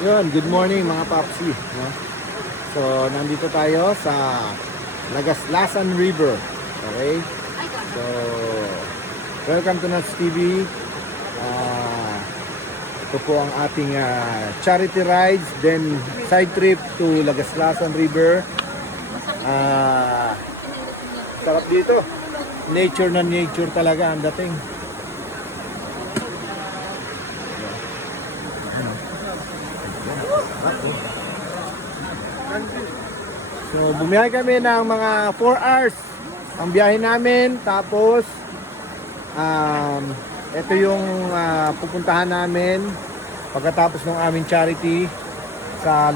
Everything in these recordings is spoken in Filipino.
Yun, good morning mga papsi, no? So, nandito tayo sa Lagaslasan River. Okay? So, welcome to Nats TV. Ito po ang ating charity rides, then side trip to Lagaslasan River. Sarap dito. Nature na nature talaga ang dating. So, bumiyahe kami ng mga 4 hours ang biyahe namin. Tapos, ito yung pupuntahan namin pagkatapos ng aming charity sa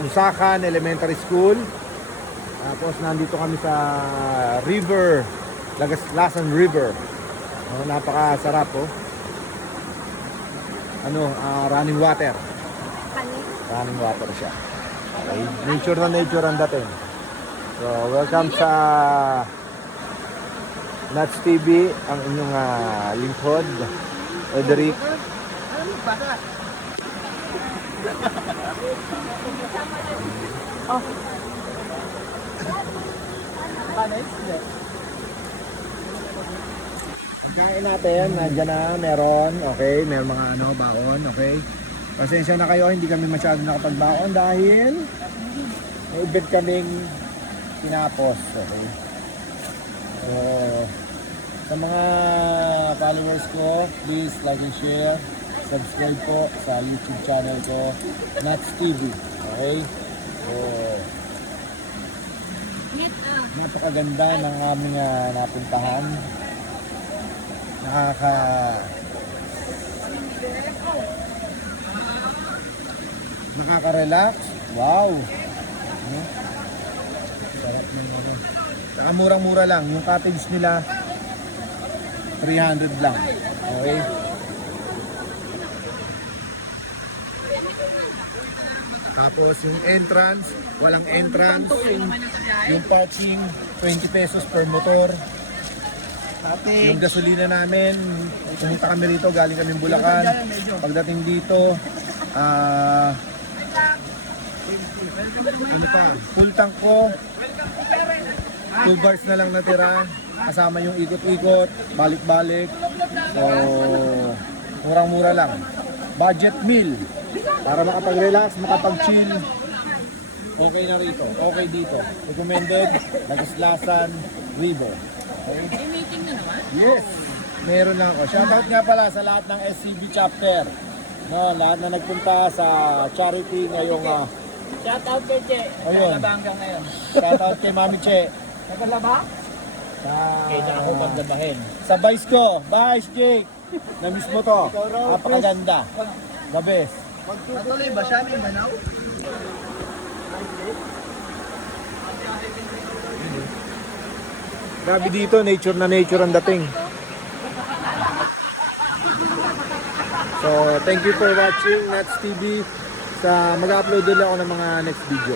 Lusakan Elementary School. Tapos, nandito kami sa river, Lagaslasan River. Napakasarap po. Running water. Running water siya. Okay. Nature na nature ang dating. So, welcome sa Nats TV, ang inyong lingkod, Edric. Oh. Kain natin, nandiyan na, meron, okay, meron mga baon, okay. Pasensya na kayo, hindi kami masyado nakapagbaon dahil may event kaming tinapos. Okay? So, sa mga followers ko, please like and share. Subscribe po sa YouTube channel ko, Nats TV. Okay? So, napakaganda ng aming napuntahan. Nakaka-relax. Wow. Sarap ng Saka murang-mura lang. Yung cottage nila 300 lang. Okay. Tapos yung entrance, walang entrance. Yung parking, 20 pesos per motor. Yung gasolina namin, pumunta kami rito, galing kami Bulacan. Pagdating dito, full tank ko, 2 bars na lang natira, kasama yung ikot-ikot, balik-balik. So, murang-mura lang. Budget meal para makapag-relax, makapag-chill. Okay na rito, okay dito. Recommended, Lagaslasan River. Okay? May meeting na naman? Yes, meron lang ako. Shoutout nga pala sa lahat ng SCB chapter. No, lahat na nagpunta sa charity ngayong Shoutout kay Che. ayun. Nagalaba hanggang ngayon. Shoutout kay Mami Che. Nagalaba? Kaya ako paglabahin. Sa Vice ko, Vice Jake. Na-miss mo to. Napakaganda. The best. Patuloy ba siya? May manaw? Grabe dito, nature na nature ang dating. So, thank you for watching Nats TV. Mag-upload din ako ng mga next video.